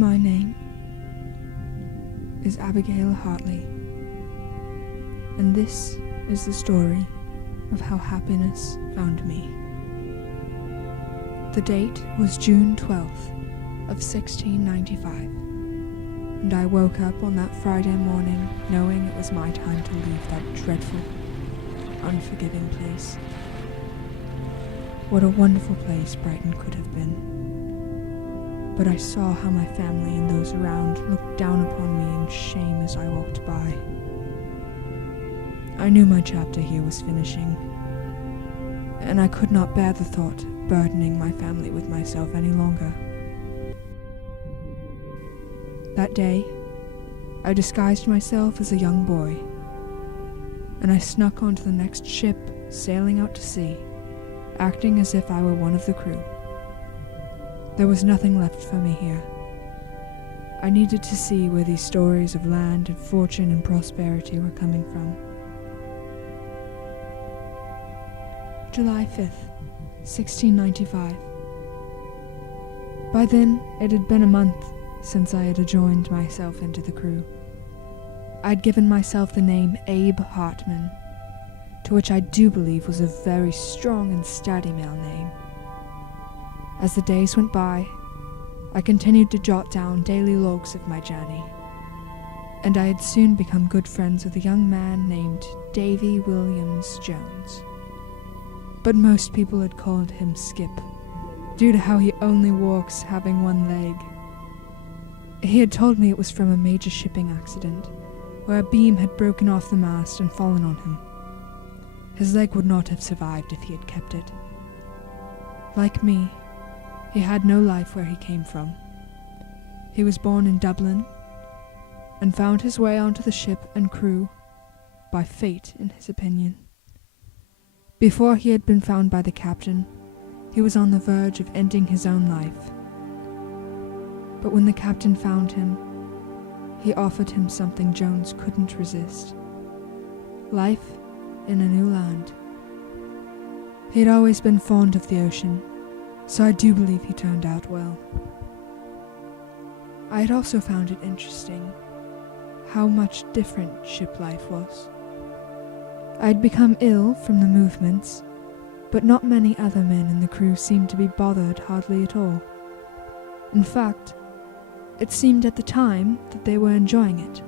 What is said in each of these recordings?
My name is Abigale Hartley, and this is the story of how happiness found me. The date was June 12th of 1695, and I woke up on that Friday morning knowing it was my time to leave that dreadful, unforgiving place. What a wonderful place Brighton could have been. But I saw how my family and those around looked down upon me in shame as I walked by. I knew my chapter here was finishing, and I could not bear the thought of burdening my family with myself any longer. That day, I disguised myself as a young boy, and I snuck onto the next ship sailing out to sea, acting as if I were one of the crew. There was nothing left for me here. I needed to see where these stories of land and fortune and prosperity were coming from. July 5th, 1695. By then, it had been a month since I had joined myself into the crew. I'd given myself the name Abe Hartman, to which I do believe was a very strong and sturdy male name. As the days went by, I continued to jot down daily logs of my journey, and I had soon become good friends with a young man named Davy Williams Jones. But most people had called him Skip, due to how he only walks having one leg. He had told me it was from a major shipping accident, where a beam had broken off the mast and fallen on him. His leg would not have survived if he had kept it. Like me, he had no life where he came from. He was born in Dublin, and found his way onto the ship and crew by fate, in his opinion. Before he had been found by the captain, he was on the verge of ending his own life. But when the captain found him, he offered him something Jones couldn't resist: life in a new land. He had always been fond of the ocean, so I do believe he turned out well. I had also found it interesting how much different ship life was. I had become ill from the movements, but not many other men in the crew seemed to be bothered hardly at all. In fact, it seemed at the time that they were enjoying it.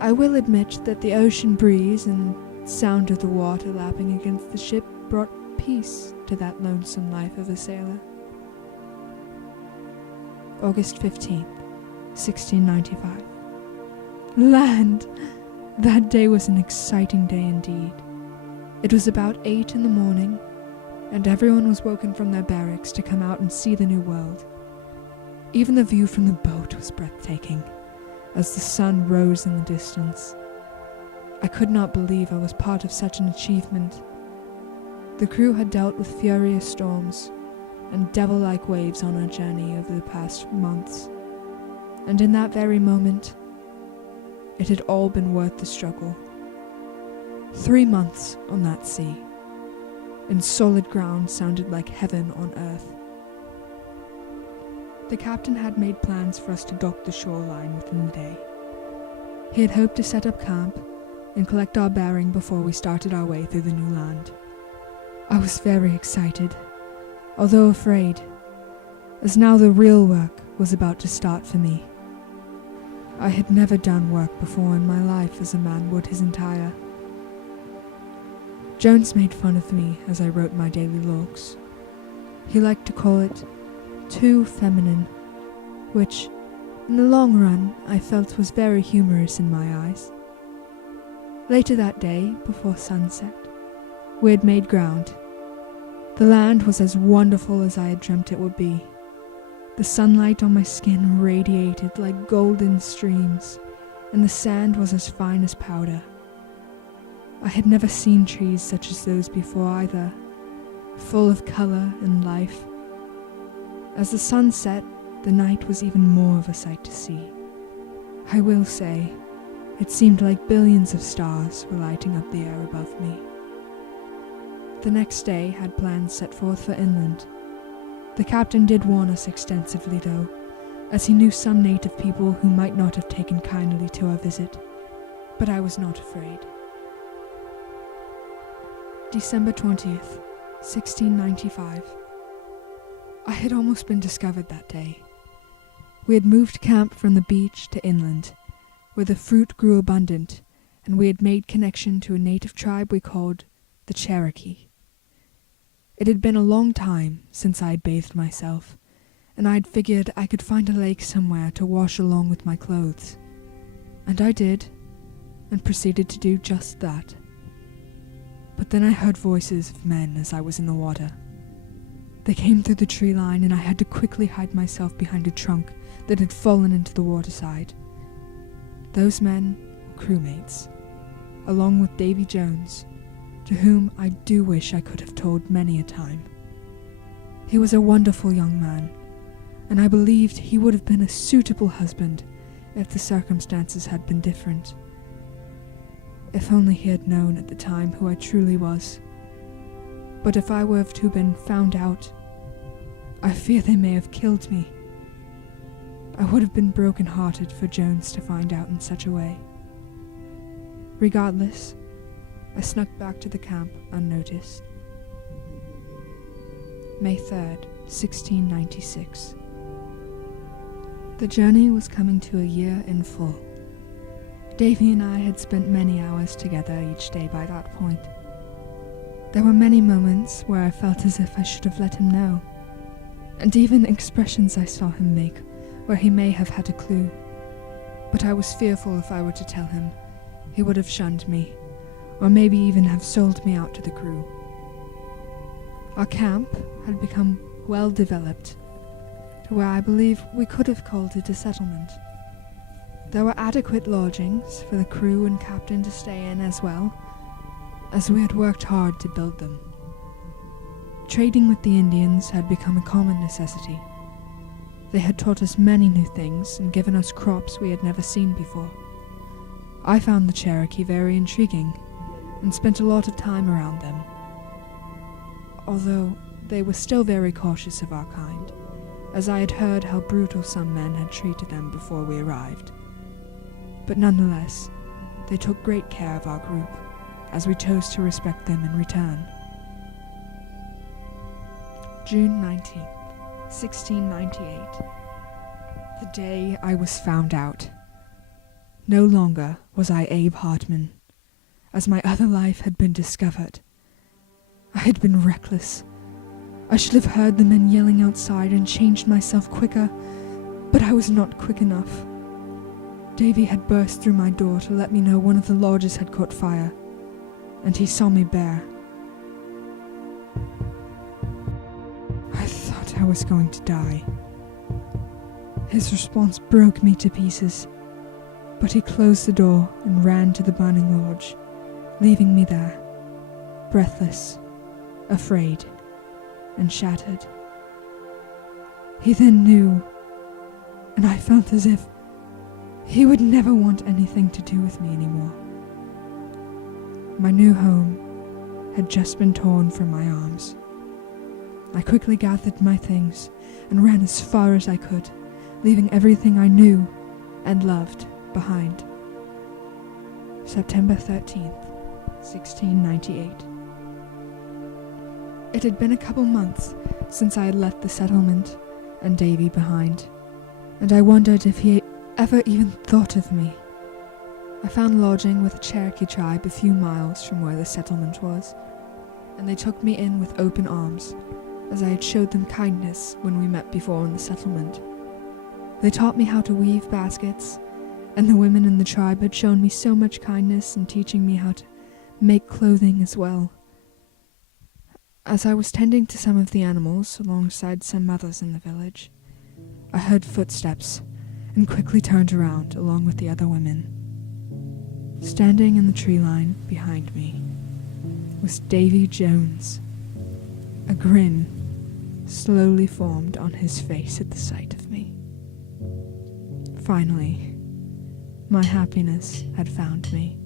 I will admit that the ocean breeze and sound of the water lapping against the ship brought peace to that lonesome life of a sailor. August 15th, 1695. Land! That day was an exciting day indeed. It was about 8 in the morning, and everyone was woken from their barracks to come out and see the new world. Even the view from the boat was breathtaking, as the sun rose in the distance. I could not believe I was part of such an achievement. The crew had dealt with furious storms and devil-like waves on our journey over the past months, and in that very moment, it had all been worth the struggle. 3 months on that sea, and solid ground sounded like heaven on earth. The captain had made plans for us to dock the shoreline within the day. He had hoped to set up camp and collect our bearing before we started our way through the new land. I was very excited, although afraid, as now the real work was about to start for me. I had never done work before in my life as a man would his entire. Jones made fun of me as I wrote my daily logs. He liked to call it too feminine, which, in the long run, I felt was very humorous in my eyes. Later that day, before sunset, we had made ground. The land was as wonderful as I had dreamt it would be. The sunlight on my skin radiated like golden streams, and the sand was as fine as powder. I had never seen trees such as those before either, full of color and life. As the sun set, the night was even more of a sight to see. I will say, it seemed like billions of stars were lighting up the air above me. The next day had plans set forth for inland. The captain did warn us extensively, though, as he knew some native people who might not have taken kindly to our visit, but I was not afraid. December 20th, 1695. I had almost been discovered that day. We had moved camp from the beach to inland, where the fruit grew abundant, and we had made connection to a native tribe we called the Cherokee. It had been a long time since I had bathed myself, and I had figured I could find a lake somewhere to wash along with my clothes. And I did, and proceeded to do just that. But then I heard voices of men as I was in the water. They came through the tree line, and I had to quickly hide myself behind a trunk that had fallen into the waterside. Those men were crewmates, along with Davy Jones, to whom I do wish I could have told many a time. He was a wonderful young man, and I believed he would have been a suitable husband if the circumstances had been different. If only he had known at the time who I truly was. But if I were to have been found out, I fear they may have killed me. I would have been broken-hearted for Jones to find out in such a way. Regardless, I snuck back to the camp unnoticed. May 3rd, 1696. The journey was coming to a year in full. Davy and I had spent many hours together each day by that point. There were many moments where I felt as if I should have let him know, and even expressions I saw him make where he may have had a clue. But I was fearful if I were to tell him, he would have shunned me, or maybe even have sold me out to the crew. Our camp had become well developed, to where I believe we could have called it a settlement. There were adequate lodgings for the crew and captain to stay in as well, as we had worked hard to build them. Trading with the Indians had become a common necessity. They had taught us many new things and given us crops we had never seen before. I found the Cherokee very intriguing and spent a lot of time around them, although they were still very cautious of our kind, as I had heard how brutal some men had treated them before we arrived. But nonetheless, they took great care of our group, as we chose to respect them in return. June 19th, 1698. The day I was found out. No longer was I Abe Hartman, as my other life had been discovered. I had been reckless. I should have heard the men yelling outside and changed myself quicker, but I was not quick enough. Davy had burst through my door to let me know one of the lodges had caught fire, and he saw me bare. I thought I was going to die. His response broke me to pieces, but he closed the door and ran to the burning lodge, leaving me there, breathless, afraid, and shattered. He then knew, and I felt as if he would never want anything to do with me anymore. My new home had just been torn from my arms. I quickly gathered my things and ran as far as I could, leaving everything I knew and loved behind. September 13th, 1698. It had been a couple months since I had left the settlement and Davy behind, and I wondered if he ever even thought of me. I found lodging with a Cherokee tribe a few miles from where the settlement was, and they took me in with open arms, as I had showed them kindness when we met before in the settlement. They taught me how to weave baskets, and the women in the tribe had shown me so much kindness in teaching me how to make clothing as well. As I was tending to some of the animals alongside some others in the village, I heard footsteps and quickly turned around along with the other women. Standing in the tree line behind me was Davy Jones. A grin slowly formed on his face at the sight of me. Finally, my happiness had found me.